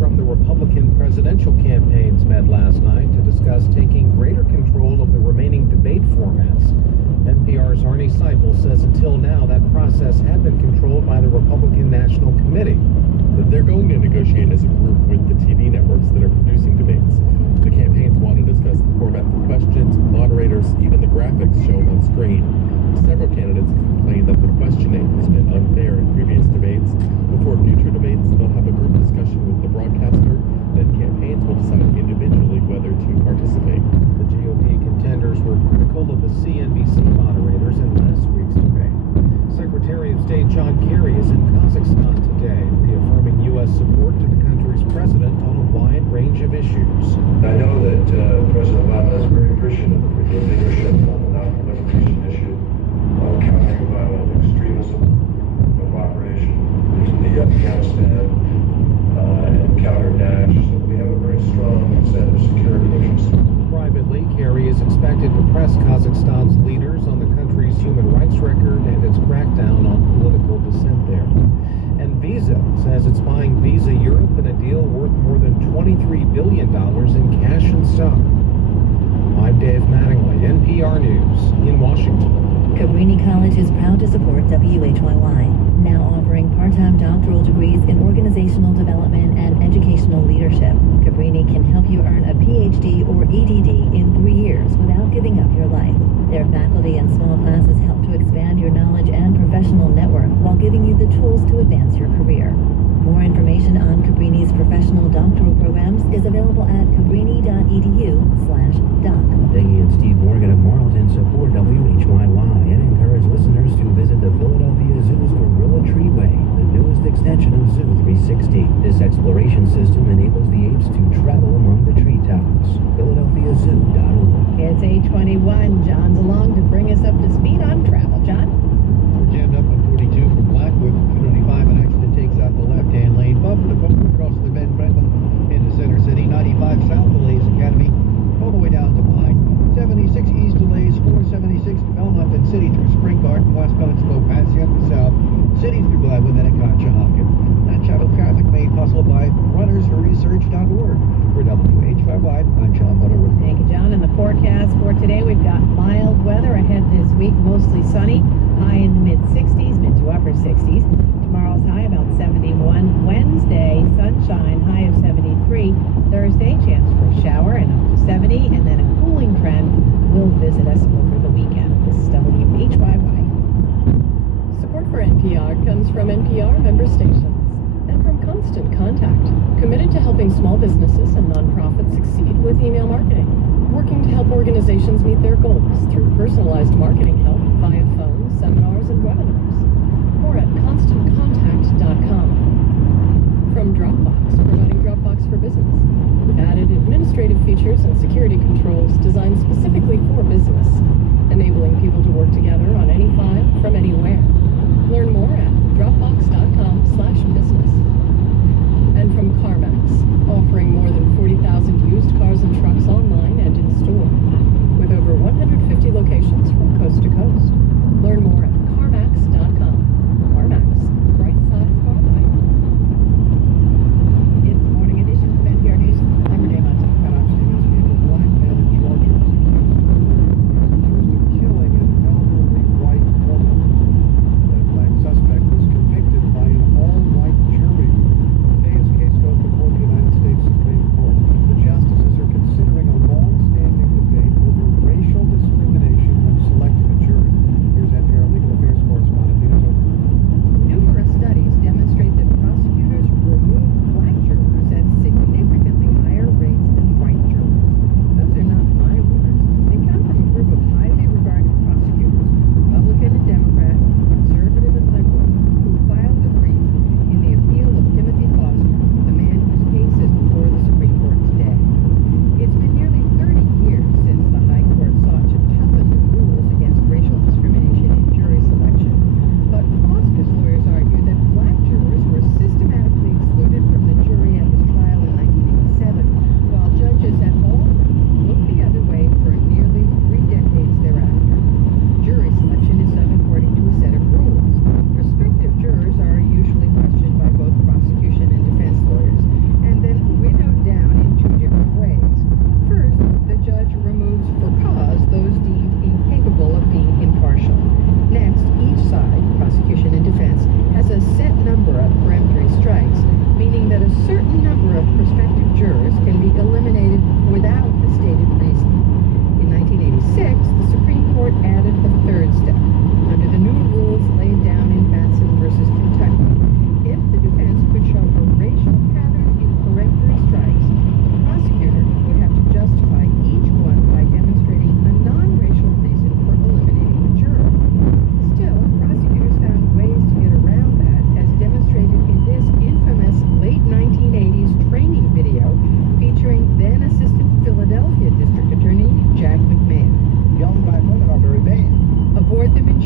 from the Republican presidential campaigns met last night to discuss taking greater control of the remaining debate formats. NPR's Arnie Seipel says until now that process had been controlled by the Republican National Committee. They're going to negotiate as a group with the TV networks that are producing debates. The campaigns want to discuss the format for questions, moderators, even the graphics shown on screen. Several candidates have complained that the questioning has been unfair in previous debates. Before future debates, they'll have a group discussion with the broadcaster. Then campaigns will decide individually whether to participate. The GOP contenders were critical of the CNBC moderators in last week's debate. Secretary of State John Kerry is in Kazakhstan today, reaffirming U.S. support to the country's president on a wide range of issues. I know that President Obama is very appreciative of your leadership on the non-proliferation issue, on countering violent extremism, cooperation in the Afghanistan, and counter Daesh. So we have a very strong set of security interests. Privately, Kerry is expected to press Kazakhstan's leaders on the country's human rights record and its crackdown on political dissent there. And Visa says it's buying Visa Europe in a deal worth more than $23 billion in cash and stock. I'm Dave Mattingly, NPR News in Washington. Cabrini College is proud to support WHYY, now offering part-time doctoral degrees in organizational development and educational leadership. Cabrini can help you earn a PhD or EDD in 3 years without giving up your life. Their faculty and small classes help to expand your knowledge and professional network while giving you the tools to advance your career. More information on Cabrini's professional doctoral programs is available at cabrini.edu/doc. Peggy and Steve Morgan of Marlton support WHYY and encourage listeners to visit the Philadelphia Zoo's Gorilla Treeway, the newest extension of Zoo 360. This exploration system enables the apes to travel among the treetops. PhiladelphiaZoo.org. It's 8:21. John's along to bring us up to speed on travel. John? We're jammed up on 42 from Blackwood. 295, an accident takes out the left-hand lane. Bumper to bumper across the bend, Franklin into Center City. 95 south delays Academy all the way down to Pine. 76 east delays, 476 to Belmont and City through Spring Garden, West Pennsylvania, Passy up the south. City through Gladwin, then at Conshohocken. That travel traffic made possible by runnersforresearch.org. For WHYY, I'm John Butterworth. Thank you, John. And the forecast for today, we've got mild weather ahead this week, mostly sunny, high in the mid-60s, mid to upper 60s. Tomorrow's high about 71. Wednesday, sunshine, high of 73. Thursday, chance for a shower and up to 70. And then a cooling trend will visit us over the weekend. This is WHYY. Support for NPR comes from NPR member stations and from Constant Contact, committed to helping small businesses and nonprofits succeed with email marketing, working to help organizations meet their goals through personalized marketing help via phone, seminars, and webinars. More at ConstantContact.com. From Dropbox, providing Dropbox for business, with added administrative features and security controls designed specifically for business, enabling people to work together on any file from anywhere. Learn more at Dropbox.com/business. And from CarMax, offering more than 40,000 used cars and trucks online and in store, with over 150 locations from coast to coast. Learn more at CarMax.com. CarMax, bright side of car buying. It's Morning Edition from NPR News. I'm Renee Monti. A black man in Georgia is accused of killing an elderly white woman. That black suspect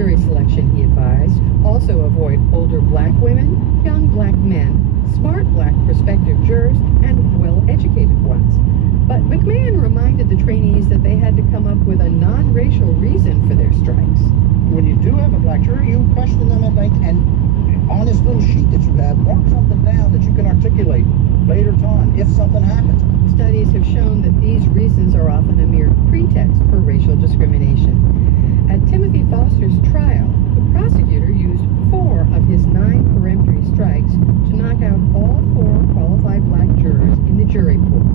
jury selection, he advised. Also avoid older black women, young black men, smart black prospective jurors, and well-educated ones. But McMahon reminded the trainees that they had to come up with a non-racial reason for their strikes. When you do have a black jury, you question them at night, and on this little sheet that you have, mark something down that you can articulate later on if something happens. Studies have shown that these reasons are often a mere pretext for racial discrimination. At Timothy Foster's trial, the prosecutor used 4 of his 9 peremptory strikes to knock out all 4 qualified black jurors in the jury pool.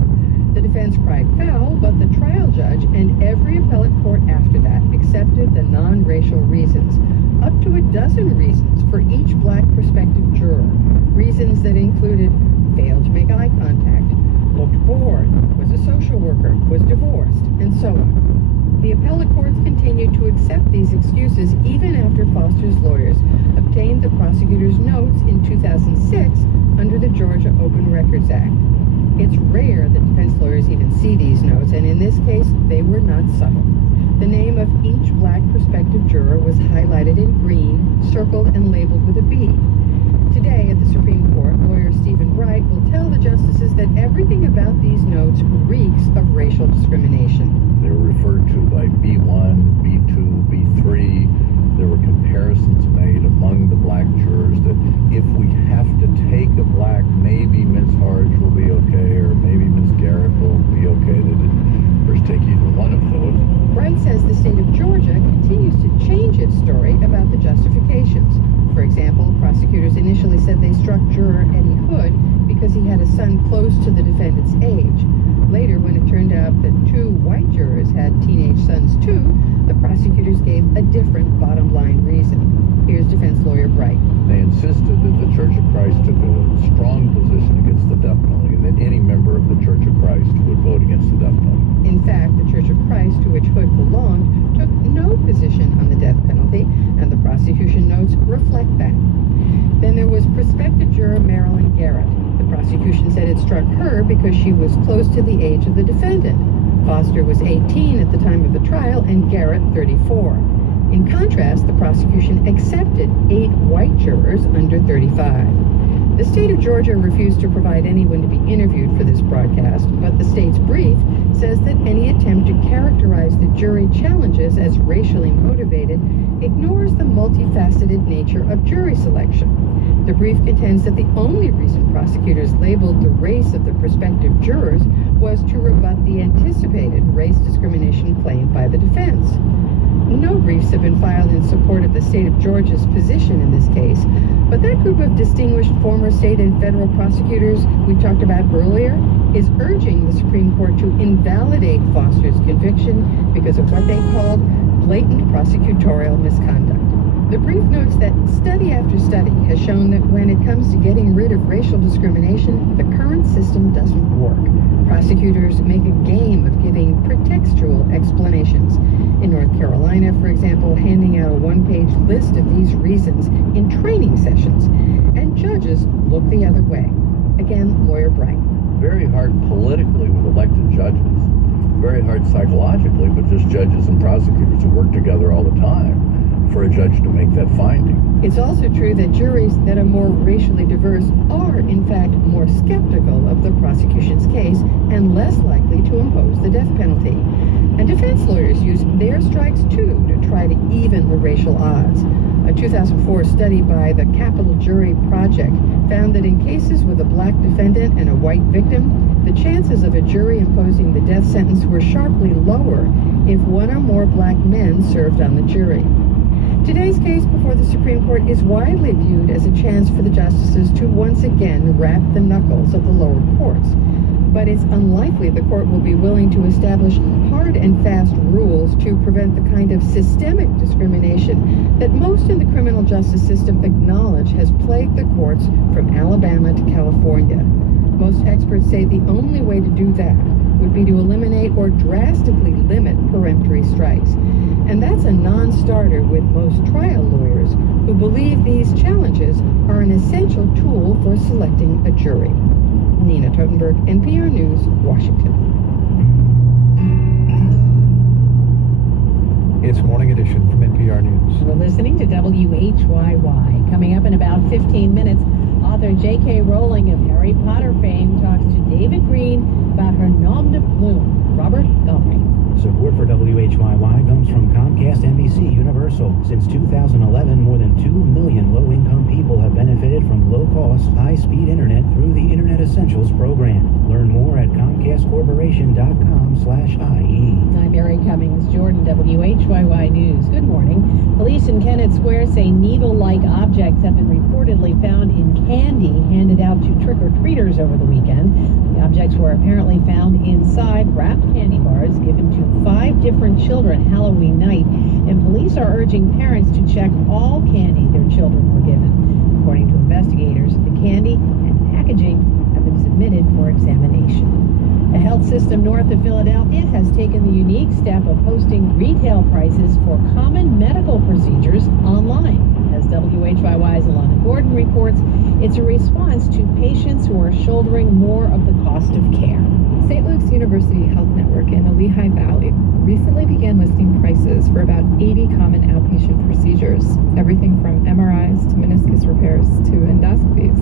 The defense cried foul, but the trial judge and every appellate court after that accepted the non-racial reasons, up to a dozen reasons for each black prospective juror. Reasons that included failed to make eye contact, looked bored, was a social worker, was divorced, and so on. The appellate courts continued to accept these excuses even after Foster's lawyers obtained the prosecutor's notes in 2006 under the Georgia Open Records Act. It's rare that defense lawyers even see these notes, and in this case, they were not subtle. The name of each black prospective juror was highlighted in green, circled, and labeled with a B. Today at the Supreme Court, lawyer Stephen Bright will tell the justices that everything about these notes reeks of racial discrimination. They were referred to by B1, B2, B3. There were comparisons made among the black jurors that if we have to take a black, maybe Ms. Harge will be okay, or maybe Ms. Garrett will be okay. They didn't first take either one of those. Bright says the state of Georgia continues to change its story about the justifications. For example, prosecutors initially said they struck juror Eddie Hood because he had a son close to the defendant's age. Later, when it turned out that 2 white jurors had teenage sons too, the prosecutors gave a different bottom line reason. Here's defense lawyer Bright. They insisted that the Church of Christ took a strong position against the death penalty, and that any member of the Church of Christ would vote against the death penalty. In fact, the Church of Christ, to which Hood belonged, took no position on the death penalty, and the prosecution notes reflect that. Then there was prospective juror Marilyn Garrett. The prosecution said it struck her because she was close to the age of the defendant. Foster was 18 at the time of the trial and Garrett 34. In contrast, the prosecution accepted 8 white jurors under 35. The state of Georgia refused to provide anyone to be interviewed for this broadcast, but the state's brief says that any attempt to characterize the jury challenges as racially motivated ignores the multifaceted nature of jury selection. The brief contends that the only reason prosecutors labeled the race of the prospective jurors was to rebut the anticipated race discrimination claim by the defense. No briefs have been filed in support of the state of Georgia's position in this case, but that group of distinguished former state and federal prosecutors we talked about earlier is urging the Supreme Court to invalidate Foster's conviction because of what they called blatant prosecutorial misconduct. The brief notes that study after study has shown that when it comes to getting rid of racial discrimination, the current system doesn't work. Prosecutors make a game of giving pretextual explanations. In North Carolina, for example, handing out a 1-page list of these reasons in training sessions, and judges look the other way. Again, lawyer Bright. Very hard politically with elected judges. Very hard psychologically, but just judges and prosecutors who work together all the time for a judge to make that finding. It's also true that juries that are more racially diverse are, in fact, more skeptical of the prosecution's case and less likely to impose the death penalty. And defense lawyers use their strikes, too, to try to even the racial odds. A 2004 study by the Capital Jury Project found that in cases with a black defendant and a white victim, the chances of a jury imposing the death sentence were sharply lower if 1 or more black men served on the jury. Today's case before the Supreme Court is widely viewed as a chance for the justices to once again rap the knuckles of the lower courts. But it's unlikely the court will be willing to establish hard and fast rules to prevent the kind of systemic discrimination that most in the criminal justice system acknowledge has plagued the courts from Alabama to California. Most experts say the only way to do that would be to eliminate or drastically limit peremptory strikes. And that's a non-starter with most trial lawyers who believe these challenges are an essential tool for selecting a jury. Nina Totenberg, NPR News, Washington. It's Morning Edition from NPR News. We're listening WHYY. Coming up in about 15 minutes, author J.K. Rowling of Harry Potter fame talks to David Green about her nom de plume, Robert Galbraith. Support for WHYY comes from Comcast, NBC, Universal. Since 2011, more than 2 million low-income people have benefited from low-cost, high-speed internet through the Internet Essentials program. Learn more at ComcastCorporation.com/IE. I'm Mary Cummings, Jordan, WHYY News. Good morning. Police in Kennett Square say needle-like objects have been reportedly found in candy handed out to trick-or-treaters over the weekend. The objects were apparently found inside wrapped candy bars given to 5 different children Halloween night, and police are urging parents to check all candy their children were given. According to investigators, the candy and packaging have been submitted for examination. A health system north of Philadelphia has taken the unique step of posting retail prices for common medical procedures online. As WHYY's Alana Gordon reports, it's a response to patients who are shouldering more of the cost of care. St. Luke's University Health Network in the Lehigh Valley recently began listing prices for about 80 common outpatient procedures, everything from MRIs to meniscus repairs to endoscopies.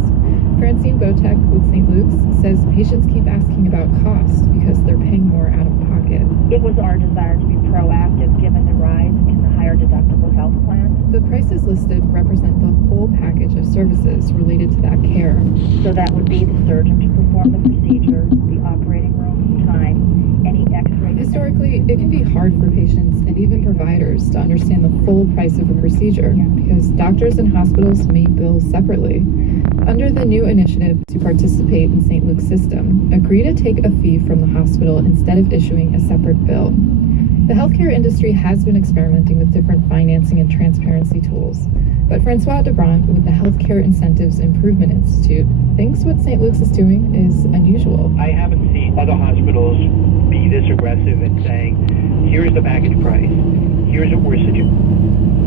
Francine Botek with St. Luke's says patients keep asking about cost because they're paying more out of pocket. It was our desire to be proactive given the rise in the higher deductible health plans. The prices listed represent the whole package of services related to that care. So that would be the surgeon to perform the procedure, the operating room time, any x-ray. Historically, it can be hard for patients and even providers to understand the full price of a procedure because doctors and hospitals may bill separately. Under the new initiative to participate in St. Luke's system, agree to take a fee from the hospital instead of issuing a separate bill. The healthcare industry has been experimenting with different financing and transparency tools, but Francois Debrant with the Healthcare Incentives Improvement Institute thinks what St. Luke's is doing is unusual. I haven't seen other hospitals be this aggressive in saying, here's the package price, here's what we're suggesting.